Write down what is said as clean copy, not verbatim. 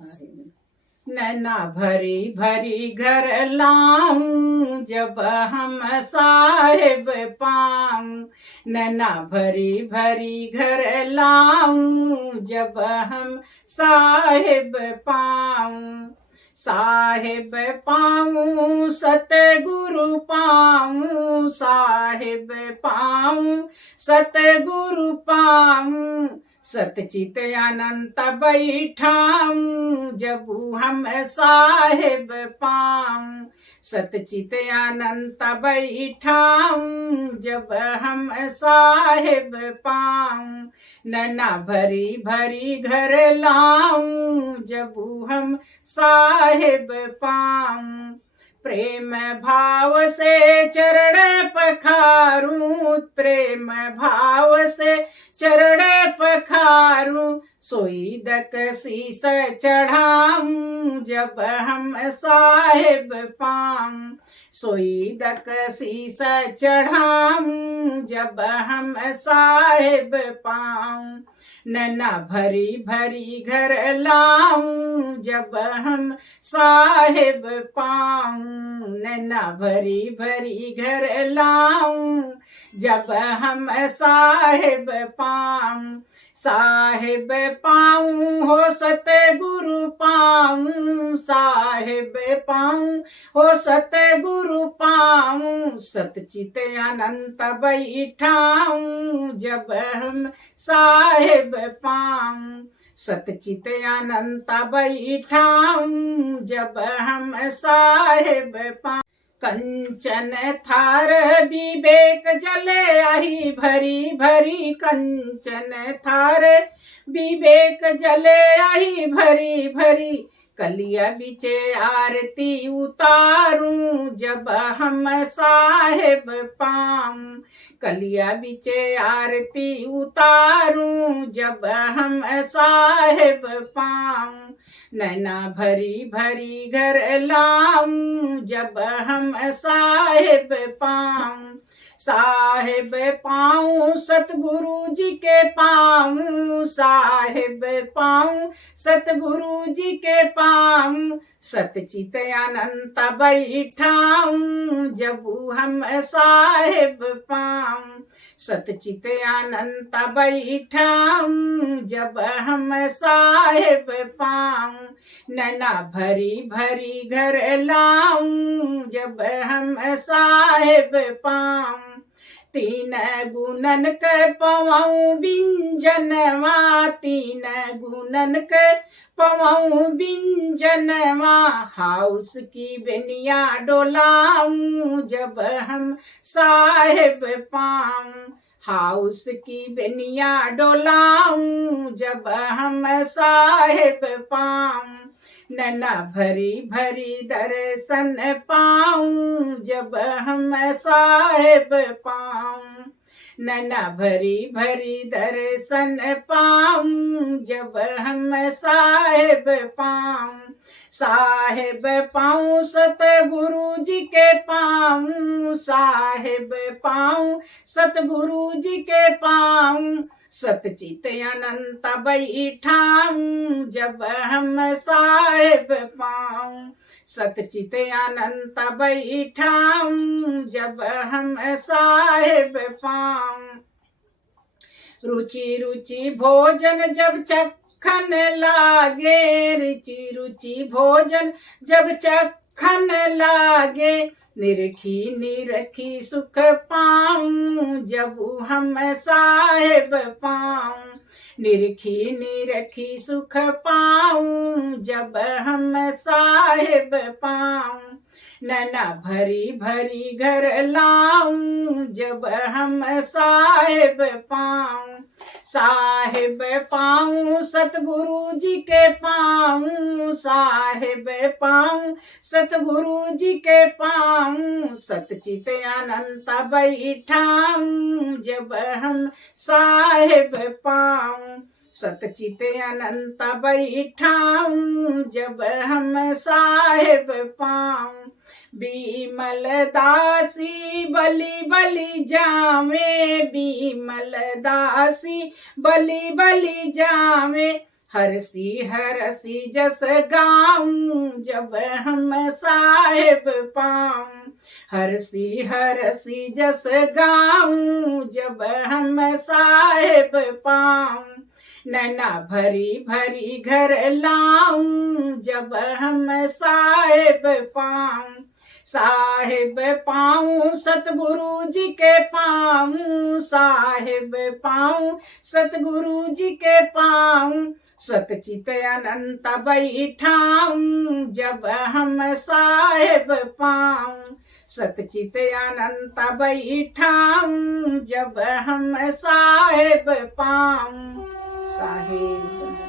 नैना भरी भरी घर लाऊं जब हम साहिब पाऊं। नैना भरी भरी घर लाऊं जब हम साहिब पाऊं। साहिब पाऊं सतगुरु पाऊं, साहिब पाऊं सतगुरु पाऊं। सतचित अनंत बैठाऊं जब हम साहिब पाऊं। सतचित अनंत बैठाऊं जब हम साहिब पाऊं। नैना भरी भरी घर लाऊं जब हम साहिब पाऊं। प्रेम भाव से चरण पखारूं, प्रेम भाव से चरण पखारूं। सोईदक शीस चढ़ाऊं जब हम साहिब पाऊं। सोईदक शीस चढ़ाऊं जब हम साहिब पाऊं। नैना भरी भरी घर लाऊं जब हम साहिब पाऊं। नैना भरी भरी घर लाऊं जब हम साहिब पाऊं। साहिब पाऊं हो सतगुरु पाऊं, साहिब पाऊं हो सतगुरु पाऊं। सतचित अनंत बैठाऊं जब हम साहिब पाऊं। सतचित अनंत बैठाऊं जब हम साहिब पाऊं। कंचन थार विवेक जले आही भरी भरी, कंचन थार विवेक जले आही भरी भरी। कलिया बिचे आरती उतारूं जब हम साहिब पाऊं। कलिया बिचे आरती उतारूं जब हम साहिब पाऊं। नैना भरी भरी घर लाऊं जब हम साहिब पाऊं। साहिब पाऊं सतगुरु जी के पाऊं, साहिब पाऊं सतगुरु जी के पाऊं। सतचित अनंत बैठाऊं जब हम साहिब पाऊं। सतचित अनंत बैठाऊं जब हम साहिब पाऊं। नैना भरी भरी घर लाऊं जब हम साहिब पाऊं। तीन गुणन के पवऊं बिंजनवा, तीन गुणन के पवऊं बिंजनवा। हाउस की बेनिया डोलाऊं जब हम साहिब पाऊं। हाउस की बेनिया डोलाऊं जब हम साहिब पाऊं। नैना भरी भरी दर्शन पाऊं जब हम साहिब पाऊं। नैना भरी भरी दर्शन पाऊं जब हम साहिब पाऊं। साहिब पाऊं सतगुरु जी के पाऊं, साहिब पाऊं सतगुरु जी के पाऊं। सतचित अनंत बैठाऊं जब हम साहिब पाऊं। सतचित अनंत बैठाऊं जब हम साहिब पाऊं। रुचि रुचि भोजन जब चखन लागे, रुचि रुचि भोजन जब चखन लागे। निरखी निरखी सुख पाऊं जब हम साहिब पाऊं। निरखी निरखी सुख पाऊं जब हम साहिब पाऊं। नैना भरी भरी घर लाऊं जब हम साहिब पाऊं। साहिब पाऊं सतगुरु जी के पाऊं, साहिब पाऊं सतगुरु जी के पाऊं। सतचित अनंत बैठाऊं जब हम साहिब पाऊं। सतचित अनंत बैठाऊं जब हम साहिब पाऊं। बीमल दासी बलि बलि जावे, बीमल दासी बलि बलि जावे। हरसी जस गाऊं जब हम साहेब पाऊं। हरसी जस गाऊं जब हम साहेब पाऊं। नैना भरी भरी घर लाऊं जब हम साहेब पाऊं। साहेब पाऊं सतगुरु जी के पाऊं। साहेब पाऊं सतगुरु जी के पाऊं। सतचित अनंत बैठाऊं जब हम साहेब पाऊं। सतचित अनंत बैठाऊं जब हम साहेब पाऊं। साहेब